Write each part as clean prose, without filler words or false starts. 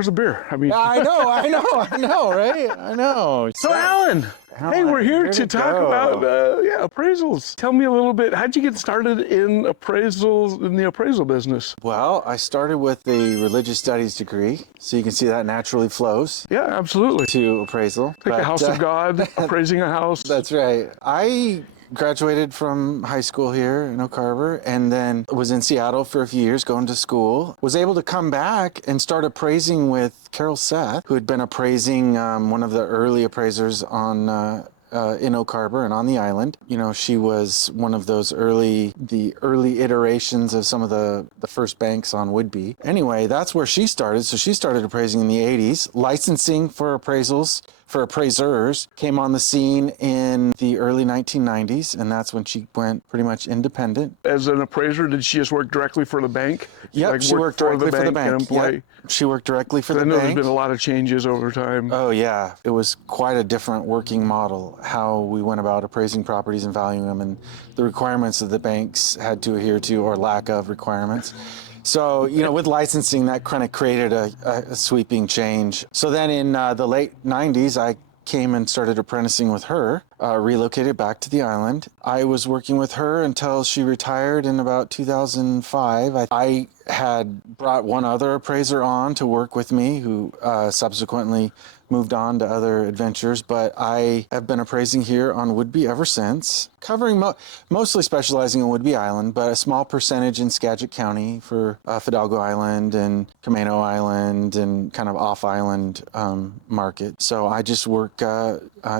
Where's the beer? I mean, I know, right? I know. So Alan, hey, we're here to talk about appraisals. Tell me a little bit. How'd you get started in appraisals, in the appraisal business? Well, I started with a religious studies degree, so you can see that naturally flows. Yeah, absolutely. To appraisal. Like a house of God, appraising a house. That's right. I graduated from high school here in Oak Harbor and then was in Seattle for a few years going to school. Was able to come back and start appraising with Carol Seth, who had been appraising one of the early appraisers on in Oak Harbor and on the island. You know, she was one of those early iterations of some of the first banks on Whidbey. Anyway, that's where she started. So she started appraising in the 80s. Licensing for appraisals, for appraisers, came on the scene in the early 1990s, and that's when she went pretty much independent. As an appraiser, did she just work directly for the bank? Yep, like she worked directly for the bank. Yep. She worked directly for the bank. I know bank. there's been a lot of changes over time. Oh yeah, it was quite a different working model, how we went about appraising properties and valuing them, and the requirements that the banks had to adhere to, or lack of requirements. So, you know, with licensing, that kind of created a sweeping change. So then in the late 90s, I came and started apprenticing with her, relocated back to the island. I was working with her until she retired in about 2005. I had brought one other appraiser on to work with me who subsequently moved on to other adventures, but I have been appraising here on Whidbey ever since, covering mostly specializing on Whidbey Island, but a small percentage in Skagit County for Fidalgo Island and Camano Island and kind of off-island market. So I just work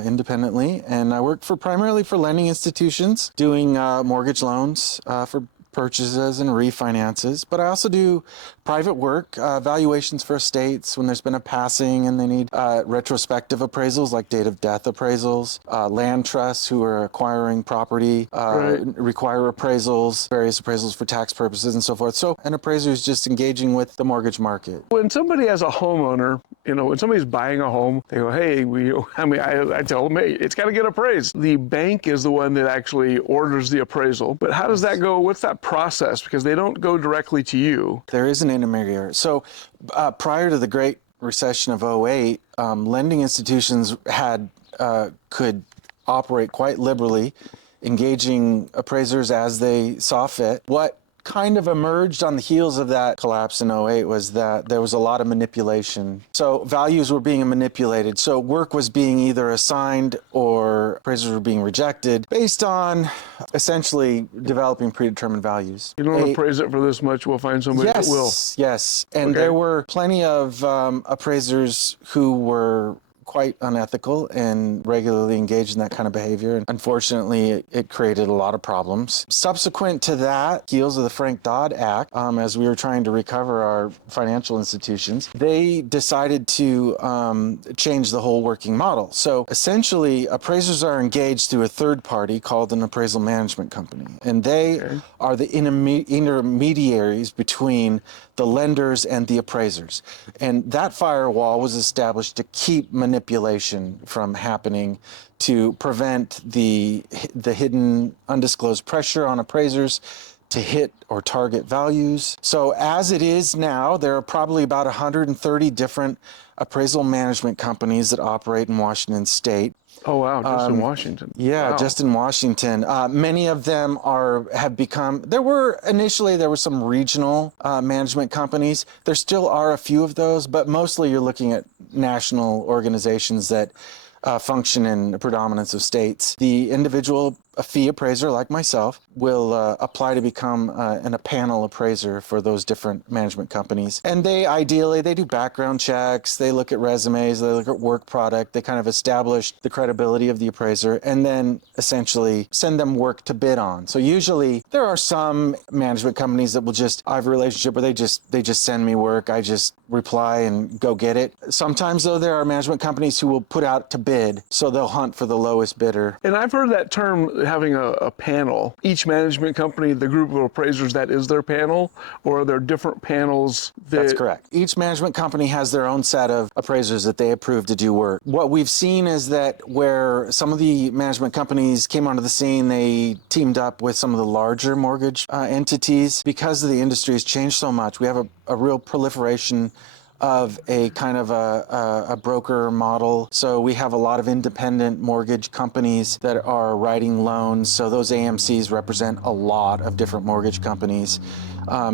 independently, and I work primarily for lending institutions, doing mortgage loans for purchases and refinances, but I also do private work, valuations for estates when there's been a passing and they need retrospective appraisals like date of death appraisals, land trusts who are acquiring property, require appraisals, various appraisals for tax purposes and so forth. So an appraiser is just engaging with the mortgage market. When somebody has a homeowner, you know, when somebody's buying a home, they go, hey, I tell them, hey, it's got to get appraised. The bank is the one that actually orders the appraisal, but how does that go? What's that process? Because they don't go directly to you. There is an intermediary. So prior to the Great Recession of 2008, lending institutions could operate quite liberally, engaging appraisers as they saw fit. What kind of emerged on the heels of that collapse in 2008 was that there was a lot of manipulation. So values were being manipulated. So work was being either assigned or appraisers were being rejected based on essentially developing predetermined values. You don't appraise it for this much, we'll find somebody that will. Yes. And there were plenty of appraisers who were quite unethical and regularly engaged in that kind of behavior. And unfortunately, it created a lot of problems. Subsequent to that, heels of the Frank-Dodd Act, as we were trying to recover our financial institutions, they decided to change the whole working model. So essentially, appraisers are engaged through a third party called an appraisal management company. And they are the intermediaries between the lenders and the appraisers. And that firewall was established to keep manipulation from happening, to prevent the hidden undisclosed pressure on appraisers to hit or target values. So as it is now, there are probably about 130 different appraisal management companies that operate in Washington State. Oh, wow, just in Washington. Yeah, wow. Just in Washington. Many of them have become, there were some regional management companies. There still are a few of those, but mostly you're looking at national organizations that function in a predominance of states. The individual fee appraiser like myself will apply to become a panel appraiser for those different management companies. And they do background checks, they look at resumes, they look at work product, they kind of establish the credibility of the appraiser and then essentially send them work to bid on. So usually there are some management companies that will I have a relationship where they just send me work, I just reply and go get it. Sometimes though there are management companies who will put out to bid, so they'll hunt for the lowest bidder. And I've heard that term, having a panel. Each management company, the group of appraisers, that is their panel, or are there different panels? That's correct. Each management company has their own set of appraisers that they approve to do work. What we've seen is that where some of the management companies came onto the scene, they teamed up with some of the larger mortgage entities. Because the industry has changed so much, we have a real proliferation of a kind of a broker model. So we have a lot of independent mortgage companies that are writing loans. So those AMCs represent a lot of different mortgage companies.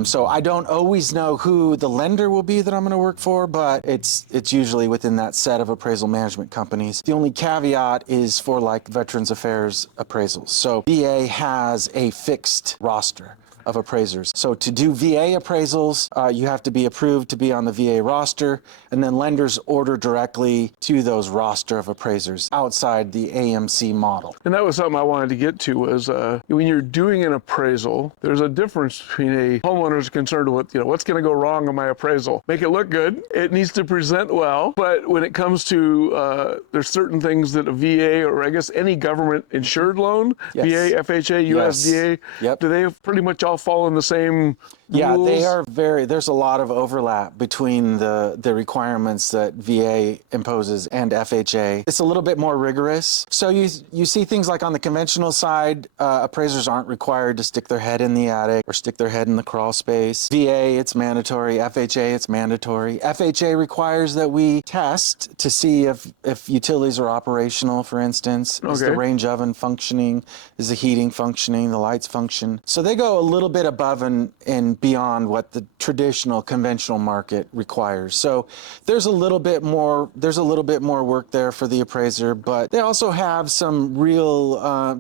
So I don't always know who the lender will be that I'm going to work for, but it's usually within that set of appraisal management companies. The only caveat is for like Veterans Affairs appraisals. So VA has a fixed roster of appraisers. So to do VA appraisals, you have to be approved to be on the VA roster, and then lenders order directly to those roster of appraisers outside the AMC model. And that was something I wanted to get to was when you're doing an appraisal, there's a difference between a homeowner's concerned with, what's going to go wrong on my appraisal. Make it look good. It needs to present well. But when it comes to, there's certain things that a VA, or I guess any government insured loan, Yes. VA, FHA, USDA, Yep. do they pretty much all fall in the same Yeah, rules? they are there's a lot of overlap between the requirements that VA imposes and FHA. It's a little bit more rigorous. So you see things like on the conventional side, appraisers aren't required to stick their head in the attic or stick their head in the crawl space. VA, it's mandatory. FHA, it's mandatory. FHA requires that we test to see if utilities are operational, for instance. Is the Okay. range oven functioning? Is the heating functioning? The lights function? So they go a little bit above and beyond what the traditional conventional market requires. So there's a little bit more work there for the appraiser, but they also have some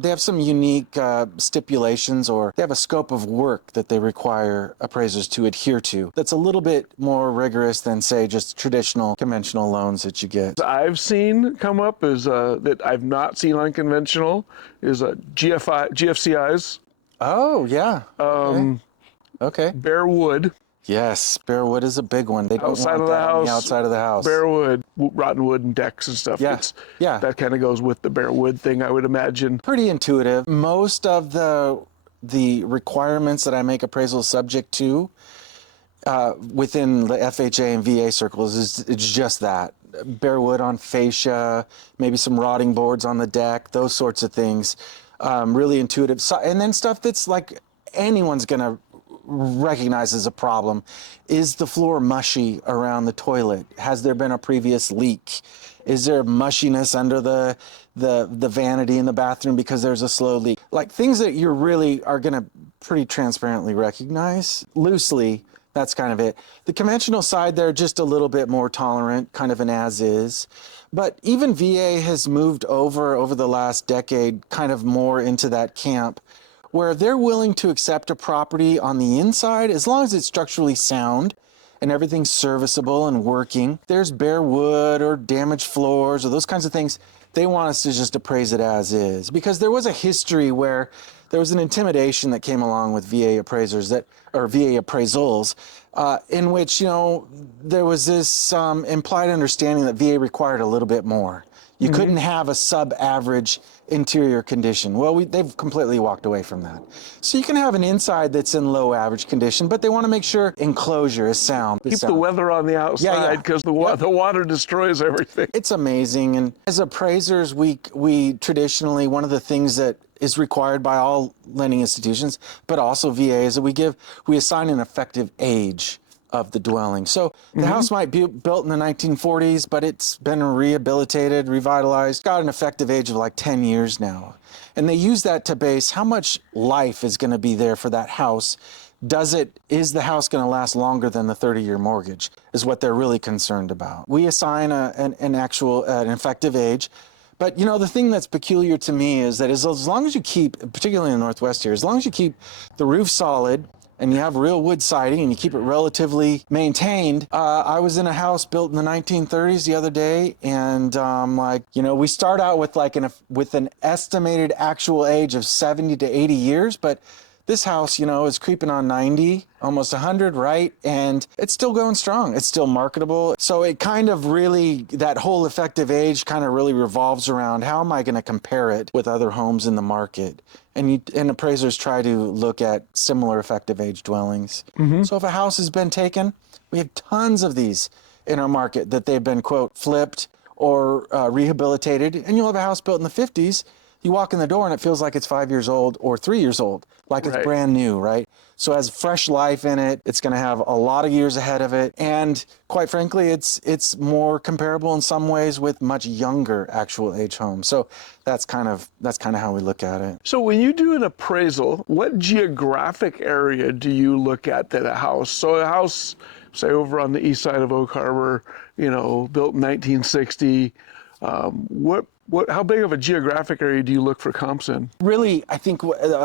they have some unique stipulations, or they have a scope of work that they require appraisers to adhere to that's a little bit more rigorous than, say, just traditional conventional loans that you get. I've seen come up is that I've not seen on conventional is GFCIs, Oh, yeah. Okay. bare wood. Yes, bare wood is a big one. They don't Outside want of the that on the house, outside of the house. Bare wood, rotten wood and decks and stuff. Yeah, yeah. That kind of goes with the bare wood thing, I would imagine. Pretty intuitive. Most of the requirements that I make appraisals subject to within the FHA and VA circles it's just that. Bare wood on fascia, maybe some rotting boards on the deck, those sorts of things. Really intuitive. So, and then stuff that's like anyone's going to recognize as a problem. Is the floor mushy around the toilet? Has there been a previous leak? Is there mushiness under the vanity in the bathroom because there's a slow leak? Like things that you really are going to pretty transparently recognize. Loosely, that's kind of it. The conventional side, they're just a little bit more tolerant, kind of an as is. But even VA has moved over the last decade kind of more into that camp where they're willing to accept a property on the inside as long as it's structurally sound and everything's serviceable and working. There's bare wood or damaged floors or those kinds of things. They want us to just appraise it as is, because there was a history where there was an intimidation that came along with VA appraisers or VA appraisals, in which, there was this implied understanding that VA required a little bit more. You couldn't have a sub-average interior condition. Well, they've completely walked away from that. So you can have an inside that's in low average condition, but they want to make sure enclosure is sound. Keep the weather on the outside because the water destroys everything. It's amazing. And as appraisers, we traditionally, one of the things that is required by all lending institutions, but also VA, is that we assign an effective age of the dwelling. So the house might be built in the 1940s, but it's been rehabilitated, revitalized, got an effective age of like 10 years now. And they use that to base how much life is going to be there for that house. Is the house going to last longer than the 30-year mortgage is what they're really concerned about. We assign an effective age. But the thing that's peculiar to me is that as long as you keep, particularly in the Northwest here, as long as you keep the roof solid and you have real wood siding and you keep it relatively maintained. I was in a house built in the 1930s the other day, and we start out with an estimated actual age of 70 to 80 years, but this house, is creeping on 90, almost 100, right? And it's still going strong. It's still marketable. So it kind of really, that whole effective age kind of really revolves around how am I going to compare it with other homes in the market? And appraisers try to look at similar effective age dwellings. So if a house has been taken, we have tons of these in our market that they've been, quote, flipped or rehabilitated. And you'll have a house built in the 50s You walk in the door and it feels like it's 5 years old or 3 years old, like it's brand new, right? So it has fresh life in it. It's going to have a lot of years ahead of it. And quite frankly, it's more comparable in some ways with much younger actual age homes. So that's kind of how we look at it. So when you do an appraisal, what geographic area do you look at that a house? So a house, say over on the east side of Oak Harbor, built in 1960, how big of a geographic area do you look for comps in? Really, I think,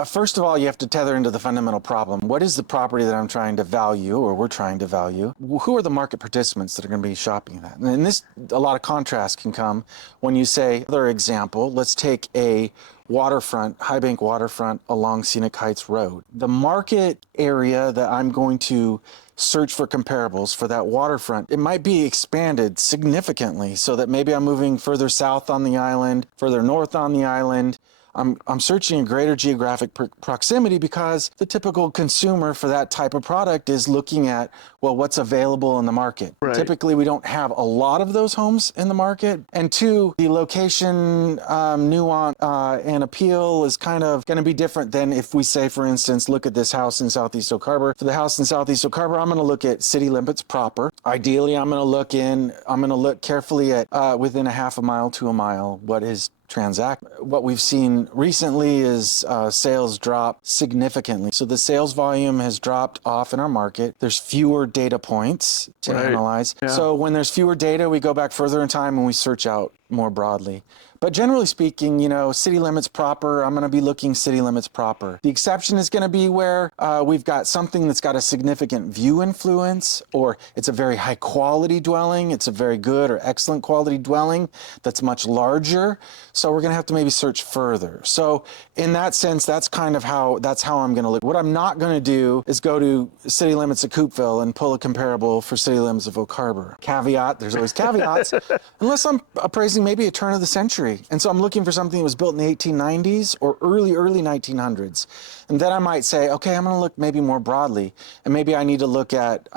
first of all, you have to tether into the fundamental problem. What is the property that I'm trying to value, or we're trying to value? Who are the market participants that are going to be shopping that? And this, a lot of contrast can come when you say, another example, let's take a waterfront, high bank waterfront along Scenic Heights Road. The market area that I'm going to search for comparables for that waterfront, it might be expanded significantly so that maybe I'm moving further south on the island, further north on the island. I'm searching a greater geographic proximity because the typical consumer for that type of product is looking at, well, what's available in the market. Right. Typically, we don't have a lot of those homes in the market. And two, the location nuance and appeal is kind of going to be different than if we say, for instance, look at this house in Southeast Oak Harbor. For the house in Southeast Oak Harbor, I'm going to look at city limits proper. Ideally, I'm going to look carefully at within a half a mile to a mile, what is transact. What we've seen recently is sales drop significantly. So the sales volume has dropped off in our market. There's fewer data points to analyze. Yeah. So when there's fewer data, we go back further in time and we search out more broadly. But generally speaking, city limits proper, I'm going to be looking city limits proper. The exception is going to be where we've got something that's got a significant view influence, or it's a very high quality dwelling. It's a very good or excellent quality dwelling that's much larger. So we're going to have to maybe search further. So in that sense, that's how I'm going to look. What I'm not going to do is go to city limits of Coupeville and pull a comparable for city limits of Oak Harbor. Caveat, there's always caveats, unless I'm appraising maybe a turn of the century. And so I'm looking for something that was built in the 1890s or early 1900s. And then I might say, okay, I'm going to look maybe more broadly. And maybe I need to look at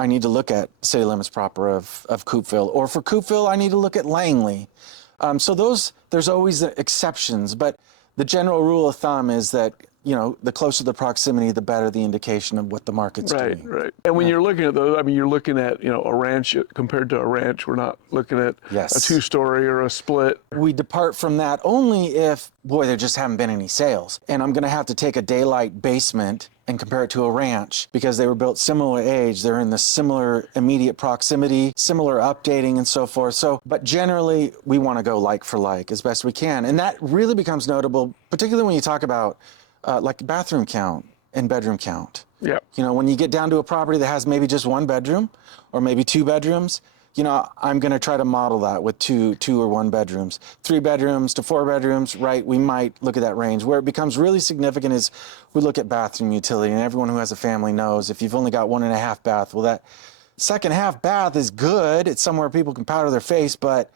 city limits proper of Coupeville. Or for Coupeville, I need to look at Langley. So there's always exceptions. But the general rule of thumb is that, the closer the proximity, the better the indication of what the market's doing. Right. And when you're looking at those, you're looking at, a ranch compared to a ranch. We're not looking at a two-story or a split. We depart from that only if, there just haven't been any sales. And I'm going to have to take a daylight basement and compare it to a ranch because they were built similar age. They're in the similar immediate proximity, similar updating and so forth. But generally, we want to go like for like as best we can. And that really becomes notable, particularly when you talk about like bathroom count and bedroom count. Yeah. When you get down to a property that has maybe just one bedroom or maybe two bedrooms, I'm going to try to model that with two or one bedrooms. 3 bedrooms to 4 bedrooms, right? We might look at that range. Where it becomes really significant is we look at bathroom utility, and everyone who has a family knows if you've only got 1.5 bath, well, that second half bath is good. It's somewhere people can powder their face, but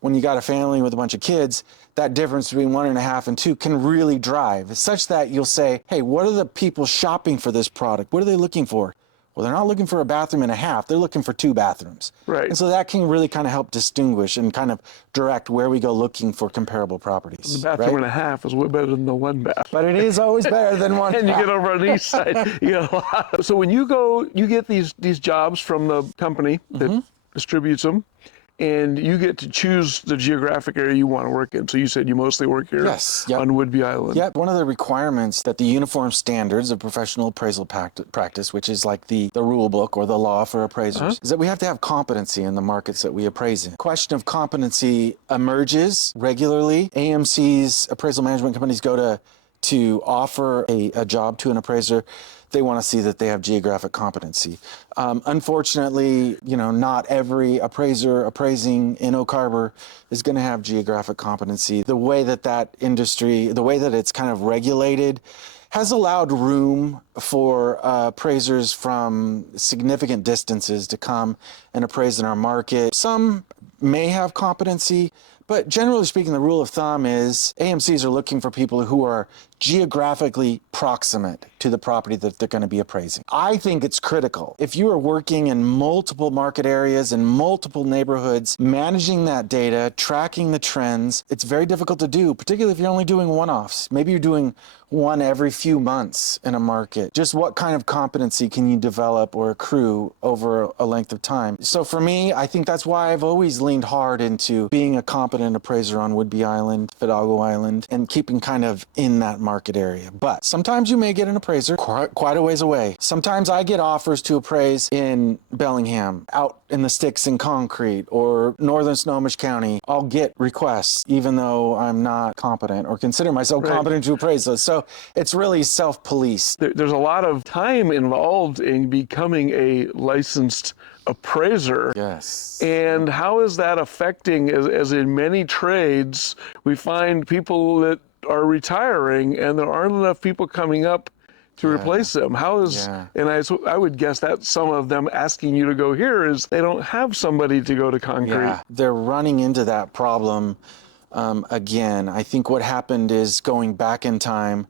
when you got a family with a bunch of kids, that difference between 1.5 and 2 can really drive. It's such that you'll say, hey, what are the people shopping for this product? What are they looking for? Well, they're not looking for a bathroom and a half. They're looking for 2 bathrooms. Right. And so that can really kind of help distinguish and kind of direct where we go looking for comparable properties. The bathroom and a half is way better than the 1 bath. But it is always better than one. And you get over on the east side, you get a lot. So when you get these jobs from the company that distributes them, and you get to choose the geographic area you want to work in. So you said you mostly work here on Whidbey Island. Yep. One of the requirements that the uniform standards of professional appraisal practice, which is like the rule book or the law for appraisers, is that we have to have competency in the markets that we appraise in. Question of competency emerges regularly. AMC's appraisal management companies go to offer a job to an appraiser. They want to see that they have geographic competency. Unfortunately, not every appraiser appraising in Oak Harbor is going to have geographic competency. The way that industry, the way that it's kind of regulated, has allowed room for appraisers from significant distances to come and appraise in our market. Some may have competency, But generally speaking, the rule of thumb is AMCs are looking for people who are geographically proximate to the property that they're going to be appraising. I think it's critical. If you are working in multiple market areas and multiple neighborhoods, managing that data, tracking the trends, it's very difficult to do, particularly if you're only doing one-offs. Maybe you're doing one every few months in a market. Just what kind of competency can you develop or accrue over a length of time? So for me, I think that's why I've always leaned hard into being a competent appraiser on Whidbey Island, Fidalgo Island, and keeping kind of in that market area. But sometimes you may get an appraiser quite a ways away. Sometimes I get offers to appraise in Bellingham, out in the sticks in Concrete, or northern Snohomish County. I'll get requests even though I'm not competent or consider myself competent to appraise those. So it's really self-policed. There's a lot of time involved in becoming a licensed appraiser. Yes. And how is that affecting, as in many trades, we find people that are retiring and there aren't enough people coming up to replace them. How is, and I would guess that some of them asking you to go here is they don't have somebody to go to Concrete. Yeah, they're running into that problem again. I think what happened is, going back in time,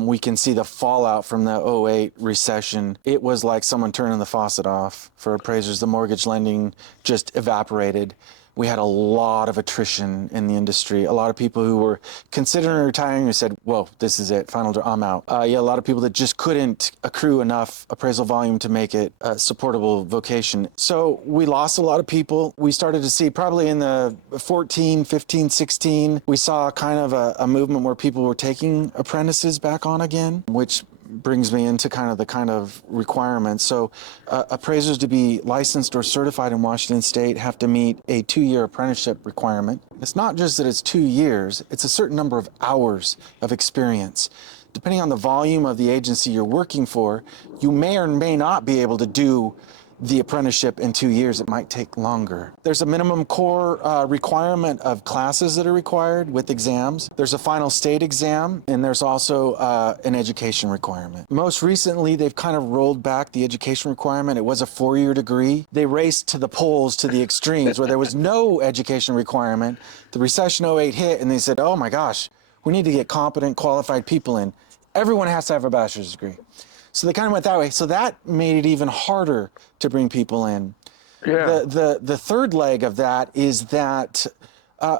we can see the fallout from the '08 recession. It was like someone turning the faucet off for appraisers. The mortgage lending just evaporated. We had a lot of attrition in the industry. A lot of people who were considering retiring who said, whoa, this is it, final draw, I'm out. A lot of people that just couldn't accrue enough appraisal volume to make it a supportable vocation. So we lost a lot of people. We started to see probably in the 14, 15, 16, we saw kind of a movement where people were taking apprentices back on again, which brings me into the kind of requirements. So appraisers to be licensed or certified in Washington State have to meet a 2-year apprenticeship requirement. It's not just that it's 2 years, it's a certain number of hours of experience. Depending on the volume of the agency you're working for, you may or may not be able to do the apprenticeship in 2 years. It might take longer. There's a minimum core requirement of classes that are required with exams. There's a final state exam, and there's also an education requirement. Most recently, they've kind of rolled back the education requirement. It was a 4-year degree. They raced to the polls, to the extremes, where there was no education requirement. The recession '08 hit, and they said, oh my gosh, we need to get competent, qualified people in. Everyone has to have a bachelor's degree. So they kind of went that way. So that made it even harder to bring people in. Yeah. The third leg of that is that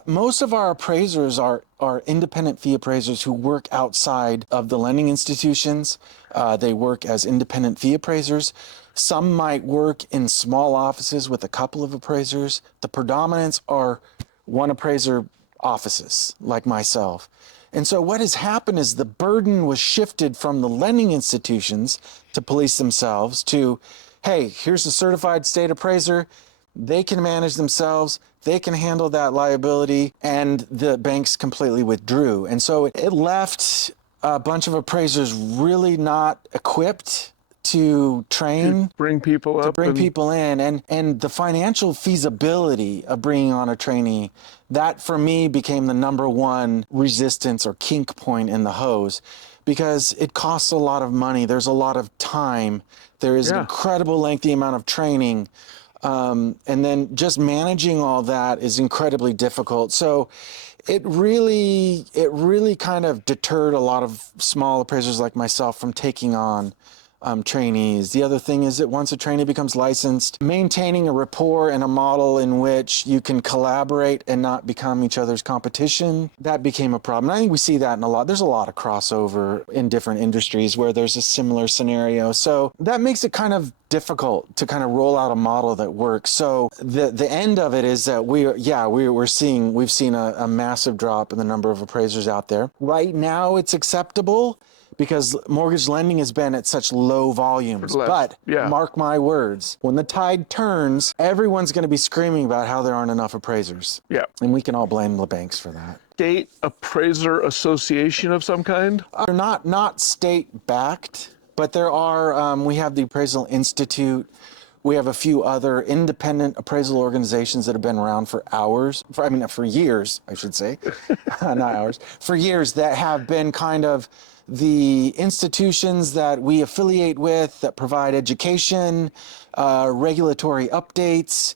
most of our appraisers are independent fee appraisers who work outside of the lending institutions. They work as independent fee appraisers. Some might work in small offices with a couple of appraisers. The predominance are one appraiser offices, like myself. And so what has happened is the burden was shifted from the lending institutions to police themselves to, hey, here's a certified state appraiser. They can manage themselves. They can handle that liability. And the banks completely withdrew. And so it left a bunch of appraisers really not equipped to train, to bring people up, people in, and the financial feasibility of bringing on a trainee, that for me became the number one resistance or kink point in the hose, because it costs a lot of money. There's a lot of time. There is an incredible lengthy amount of training. And then just managing all that is incredibly difficult. So it really kind of deterred a lot of small appraisers like myself from taking on trainees. The other thing is that once a trainee becomes licensed, maintaining a rapport and a model in which you can collaborate and not become each other's competition, that became a problem. And I think we see that in a lot. There's a lot of crossover in different industries where there's a similar scenario. So that makes it kind of difficult to kind of roll out a model that works. So the end of it is that we've seen a massive drop in the number of appraisers out there. Right now it's acceptable, because mortgage lending has been at such low volumes. But mark my words, when the tide turns, everyone's going to be screaming about how there aren't enough appraisers. Yeah. And we can all blame the banks for that. State appraiser association of some kind? They're not state backed, but there are, we have the Appraisal Institute. We have a few other independent appraisal organizations that have been around for years, I should say, not hours, for years, that have been kind of the institutions that we affiliate with that provide education, regulatory updates,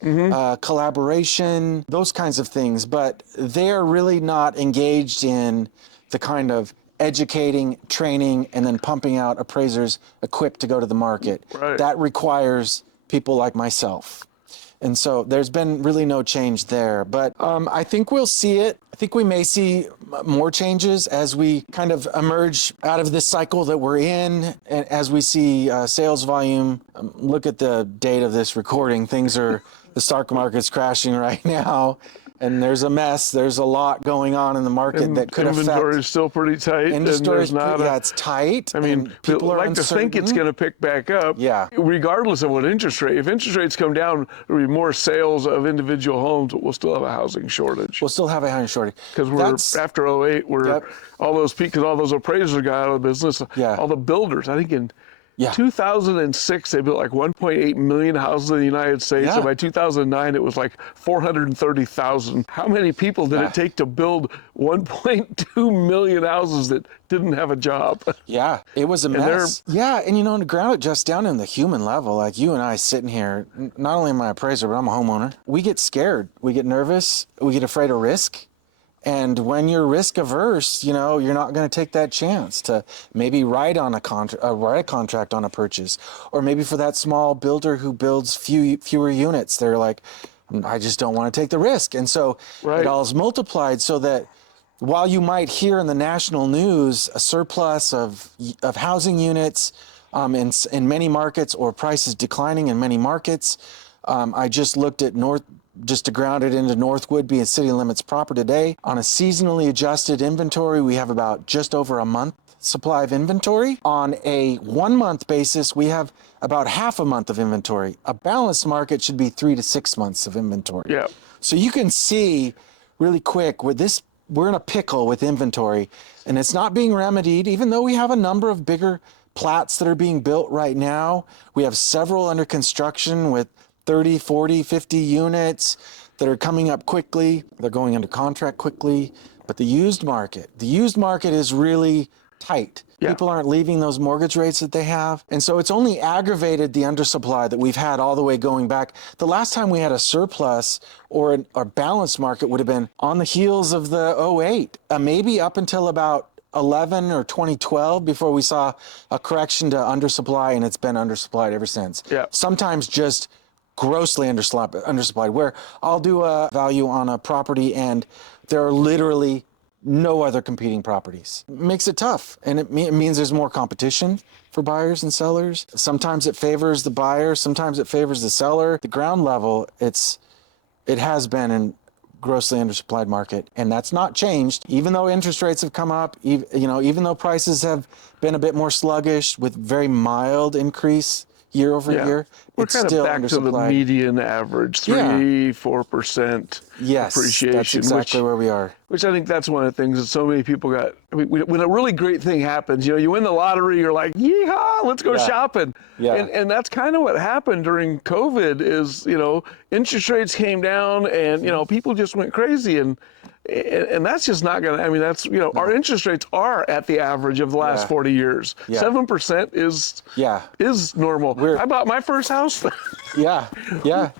collaboration, those kinds of things. But they're really not engaged in the kind of educating, training, and then pumping out appraisers equipped to go to the market. Right. That requires people like myself. And so there's been really no change there. But I think we'll see it. I think we may see more changes as we kind of emerge out of this cycle that we're in, and as we see sales volume. Look at the date of this recording. The stock market's crashing right now. And there's a mess. There's a lot going on in the market that could affect. Inventory is still pretty tight. Inventory is it's tight. I mean, people like to think it's going to pick back up. Yeah. Regardless of what interest rate. If interest rates come down, there'll be more sales of individual homes, but we'll still have a housing shortage. We'll still have a housing shortage. Because after 08, all those appraisers got out of business. Yeah. All the builders, I think in 2006, they built like 1.8 million houses in the United States. Yeah. And by 2009, it was like 430,000. How many people did it take to build 1.2 million houses that didn't have a job? Yeah, it was a mess. Yeah, and to ground it just down in the human level, like you and I sitting here, not only am I an appraiser, but I'm a homeowner. We get scared. We get nervous. We get afraid of risk. And when you're risk averse, you're not going to take that chance to maybe write a contract on a purchase, or maybe for that small builder who builds fewer units, they're like, I just don't want to take the risk. And so it all is multiplied, so that while you might hear in the national news a surplus of housing units in many markets, or prices declining in many markets, I just looked at just to ground it into North Whidbey and City Limits proper today. On a seasonally adjusted inventory, we have about just over a month supply of inventory. On a 1 month basis, we have about half a month of inventory. A balanced market should be 3 to 6 months of inventory. Yeah. So you can see really quick with this, we're in a pickle with inventory, and it's not being remedied, even though we have a number of bigger plats that are being built right now. We have several under construction with 30, 40, 50 units that are coming up quickly. They're going under contract quickly. But the used market is really tight. Yeah. People aren't leaving those mortgage rates that they have. And so it's only aggravated the undersupply that we've had all the way going back. The last time we had a surplus or a balanced market would have been on the heels of the 08, maybe up until about 11 or 2012 before we saw a correction to undersupply, and it's been undersupplied ever since. Yeah. Sometimes just grossly undersupplied, where I'll do a value on a property and there are literally no other competing properties. It makes it tough, and it means there's more competition for buyers and sellers. Sometimes it favors the buyer, sometimes it favors the seller. The ground level, it has been in grossly undersupplied market, and that's not changed. Even though interest rates have come up, even though prices have been a bit more sluggish with very mild increase year over year, we're it's kind still of back to the median average, 3-4% appreciation. That's exactly where we are. Which I think that's one of the things that so many people got. I mean, when a really great thing happens, you win the lottery, you're like, yeehaw, let's go shopping. Yeah. And that's kind of what happened during COVID is, interest rates came down and, people just went crazy. And that's just not going to, that's, our interest rates are at the average of the last 40 years. 7% is normal. I bought my first house. Yeah.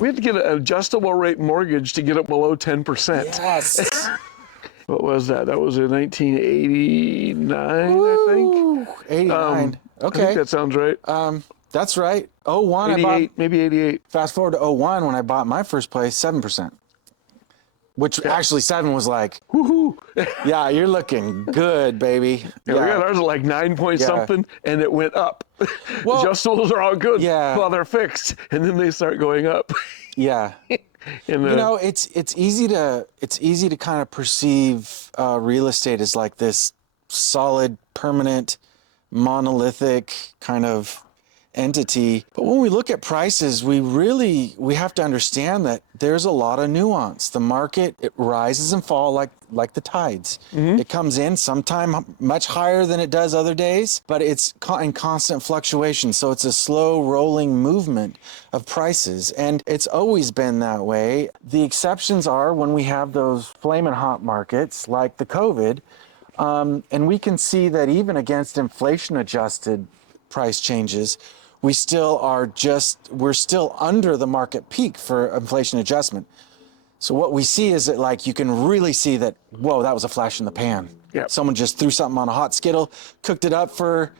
We had to get an adjustable rate mortgage to get it below 10%. Yes. What was that? That was in 1989, I think. 89. Okay. I think that sounds right. That's right. 01, 88, maybe 88. Fast forward to 01 when I bought my first place, 7%. Which actually 7 was like, woohoo. Yeah, you're looking good, baby. Yeah, we got ours at like 9 point something, and it went up. Well, adjustables are all good while they're fixed, and then they start going up. Yeah. It's easy to kind of perceive real estate as like this solid, permanent, monolithic kind of entity. But when we look at prices, we have to understand that there's a lot of nuance. The market, it rises and falls like the tides. It comes in sometime much higher than it does other days, but it's in constant fluctuation. So it's a slow rolling movement of prices. And it's always been that way. The exceptions are when we have those flaming hot markets like the COVID. And we can see that even against inflation adjusted price changes, we're still under the market peak for inflation adjustment. So what we see is that, like, you can really see that, whoa, that was a flash in the pan. Yep. Someone just threw something on a hot skittle, cooked it up for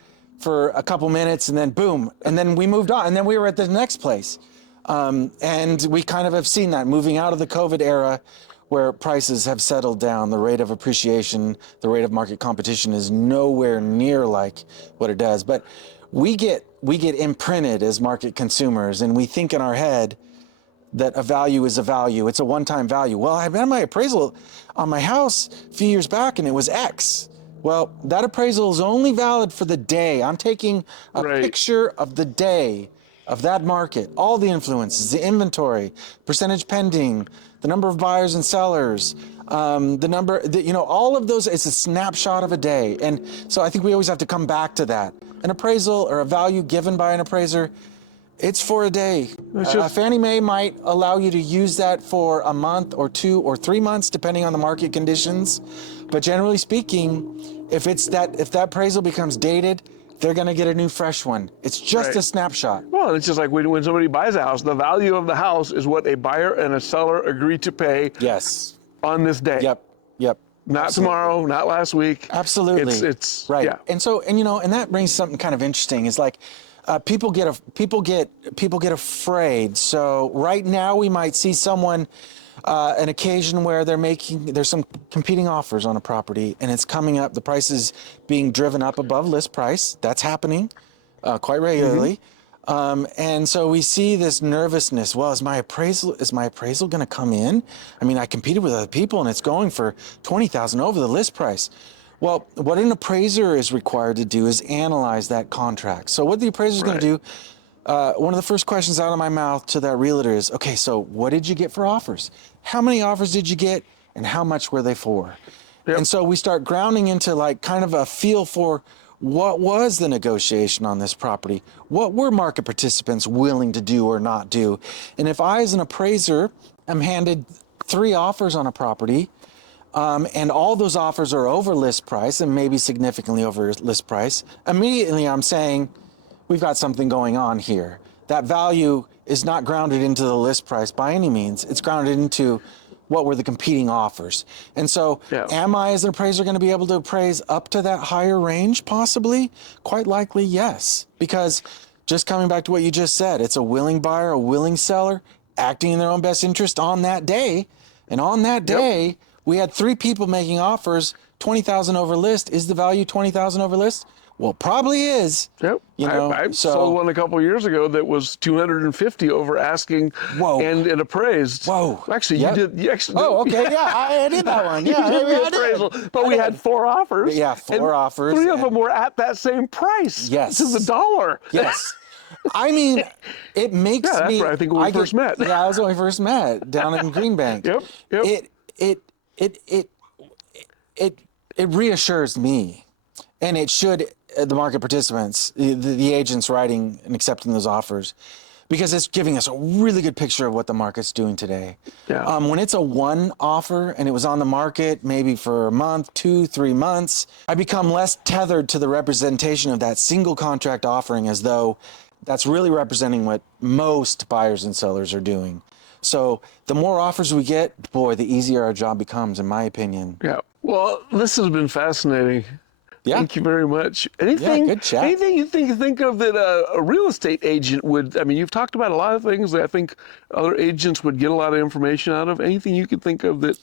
a couple minutes, and then boom. And then we moved on, and then we were at the next place. And we kind of have seen that moving out of the COVID era, where prices have settled down. The rate of appreciation, the rate of market competition is nowhere near like what it does. But we get imprinted as market consumers, and we think in our head that a value is a value. It's a one-time value. Well, I had my appraisal on my house a few years back, and it was X. Well, that appraisal is only valid for the day. I'm taking a picture of the day of that market, all the influences, the inventory, percentage pending, the number of buyers and sellers, all of those. It's a snapshot of a day. And so I think we always have to come back to that. An appraisal or a value given by an appraiser, it's for a day. Fannie Mae might allow you to use that for a month or 2 or 3 months, depending on the market conditions. But generally speaking, if that appraisal becomes dated, they're going to get a new fresh one. It's just a snapshot. Well, it's just like when somebody buys a house, the value of the house is what a buyer and a seller agree to pay. Yes. On this day. Yep. Not tomorrow, not last week. Absolutely. It's right. Yeah. And so, and that brings something kind of interesting. Is like people get afraid. So right now we might see someone an occasion where there's some competing offers on a property, and it's coming up, the price is being driven up above list price. That's happening quite regularly. And so we see this nervousness. Well, is my appraisal going to come in? I mean, I competed with other people, and it's going for $20,000 over the list price. Well, what an appraiser is required to do is analyze that contract. So what the appraiser is going to do, one of the first questions out of my mouth to that realtor is, okay, so what did you get for offers? How many offers did you get, and how much were they for? Yep. And so we start grounding into like kind of a feel for what was the negotiation on this property? What were market participants willing to do or not do? And if I, as an appraiser, am handed 3 offers on a property, and all those offers are over list price and maybe significantly over list price, immediately I'm saying, we've got something going on here. That value is not grounded into the list price by any means. It's grounded into what were the competing offers. And so am I, as an appraiser, going to be able to appraise up to that higher range? Possibly. Quite likely, yes. Because just coming back to what you just said, it's a willing buyer, a willing seller, acting in their own best interest on that day. And on that day, we had 3 people making offers, $20,000 over list. Is the value $20,000 over list? Well, probably is. Yep. I sold one a couple of years ago that was $250 over asking. Whoa. And it appraised. Whoa. Actually, you actually. Oh, okay. Yeah, I did that one. Yeah, you did the appraisal. But we had 4 offers. Yeah, 4 offers. 3 of them were at that same price. Yes. To the dollar. Yes. I mean, it makes me. That's where I think we first met. Yeah, that was when we first met down in Greenbank. Yep. It reassures me, and it should the market participants, the agents writing and accepting those offers, because it's giving us a really good picture of what the market's doing today. Yeah. When it's a one offer and it was on the market maybe for a month, 2, 3 months, I become less tethered to the representation of that single contract offering, as though that's really representing what most buyers and sellers are doing. So the more offers we get, boy, the easier our job becomes, in my opinion. Yeah. Well, this has been fascinating. Yeah. Thank you very much. Anything, good chat. Anything you think of that a real estate agent would, I mean, you've talked about a lot of things that I think other agents would get a lot of information out of. Anything you could think of that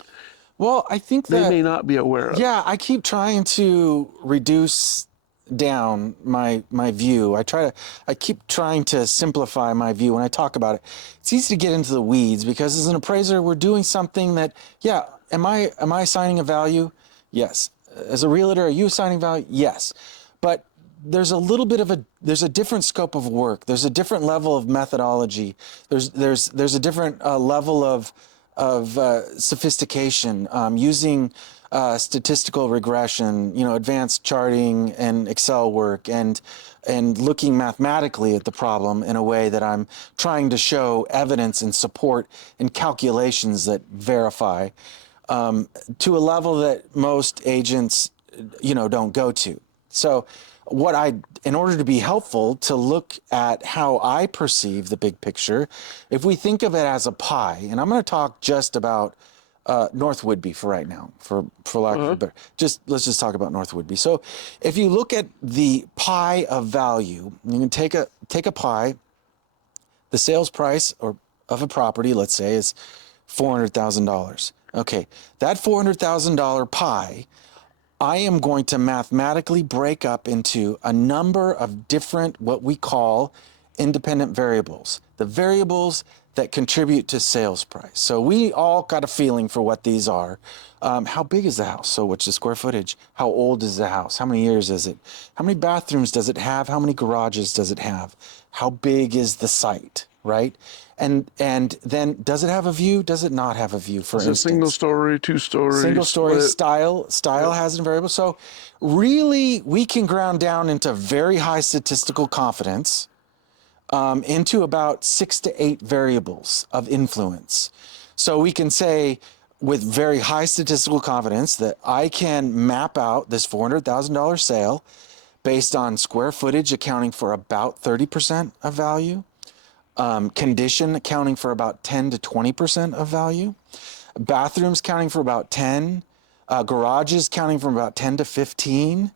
well, I think that they may not be aware of? Yeah, I keep trying to reduce down my view. I keep trying to simplify my view when I talk about it. It's easy to get into the weeds because as an appraiser, we're doing something that, yeah, am I assigning a value? Yes. As a realtor, are you assigning value? Yes. But there's a little bit of there's a different scope of work. There's a different level of methodology. There's a different level of sophistication using statistical regression, advanced charting and Excel work, and looking mathematically at the problem in a way that I'm trying to show evidence and support and calculations that verify to a level that most agents, don't go to. So in order to be helpful, to look at how I perceive the big picture, if we think of it as a pie, and I'm going to talk just about North Whidbey for right now, for lack of a better, let's just talk about North Whidbey. So if you look at the pie of value, you can take a pie, the sales price of a property, let's say, is $400,000. Okay, that $400,000 pie, I am going to mathematically break up into a number of different, what we call independent variables, the variables that contribute to sales price. So we all got a feeling for what these are. How big is the house? So what's the square footage? How old is the house? How many years is it? How many bathrooms does it have? How many garages does it have? How big is the site, right? And then does it have a view? Does it not have a view, for instance? Is it single story, two story? Single story, split? style has a variable. So really, we can ground down into very high statistical confidence into about 6 to 8 variables of influence. So we can say with very high statistical confidence that I can map out this $400,000 sale based on square footage accounting for about 30% of value, condition accounting for about 10 to 20% of value, bathrooms counting for about 10, garages counting for about 10 to 15,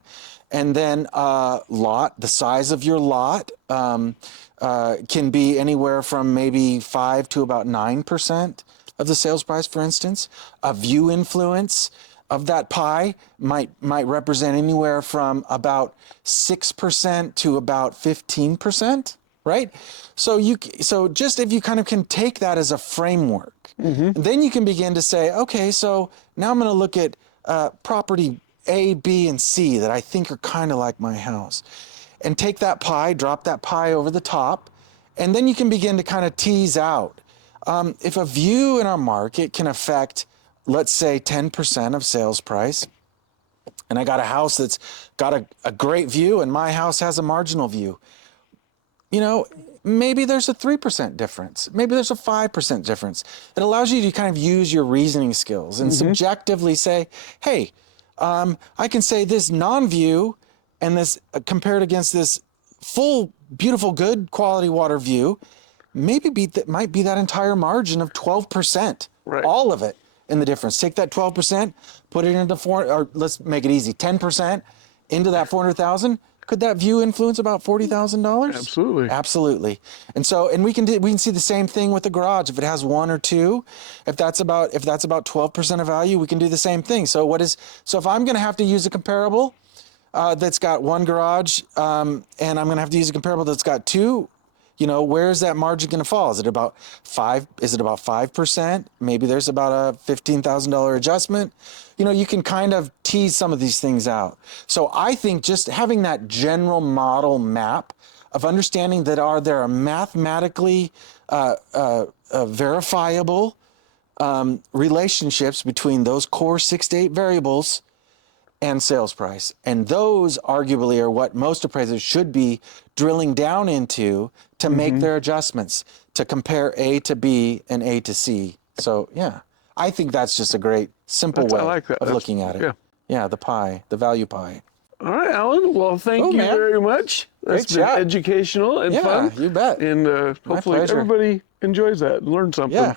and then the size of your lot can be anywhere from maybe 5 to about 9% of the sales price, for instance. A view influence of that pie might represent anywhere from about 6% to about 15%. Right? So just if you kind of can take that as a framework, then you can begin to say, okay, so now I'm going to look at property A, B, and C that I think are kind of like my house, and take that pie, drop that pie over the top, and then you can begin to kind of tease out. If a view in our market can affect, let's say, 10% of sales price, and I got a house that's got a great view and my house has a marginal view, maybe there's a 3% difference. Maybe there's a 5% difference. It allows you to kind of use your reasoning skills and subjectively say, hey, I can say this non-view and this compared against this full, beautiful, good quality water view, might be that entire margin of 12%, right. All of it in the difference. Take that 12%, put it into or let's make it easy, 10% into that 400,000. Could that view influence about $40,000? Absolutely. Absolutely. And we can see the same thing with the garage. If it has 1 or 2, if that's about 12% of value, we can do the same thing. So if I'm going to have to use a comparable that's got 1 garage, and I'm going to have to use a comparable that's got 2, where is that margin going to fall? Is it about 5? Is it about 5%? Maybe there's about a $15,000 adjustment. You can kind of tease some of these things out. So I think just having that general model map of understanding that there are mathematically verifiable relationships between those core 6 to 8 variables and sales price. And those arguably are what most appraisers should be drilling down into to make their adjustments, to compare A to B and A to C. So yeah, I think that's just a great simple way of looking at it. Yeah. Yeah, the pie, the value pie. All right, Alan. Well, thank you very much. That's been educational and fun. Yeah, you bet. And hopefully everybody enjoys that and learns something. Yeah.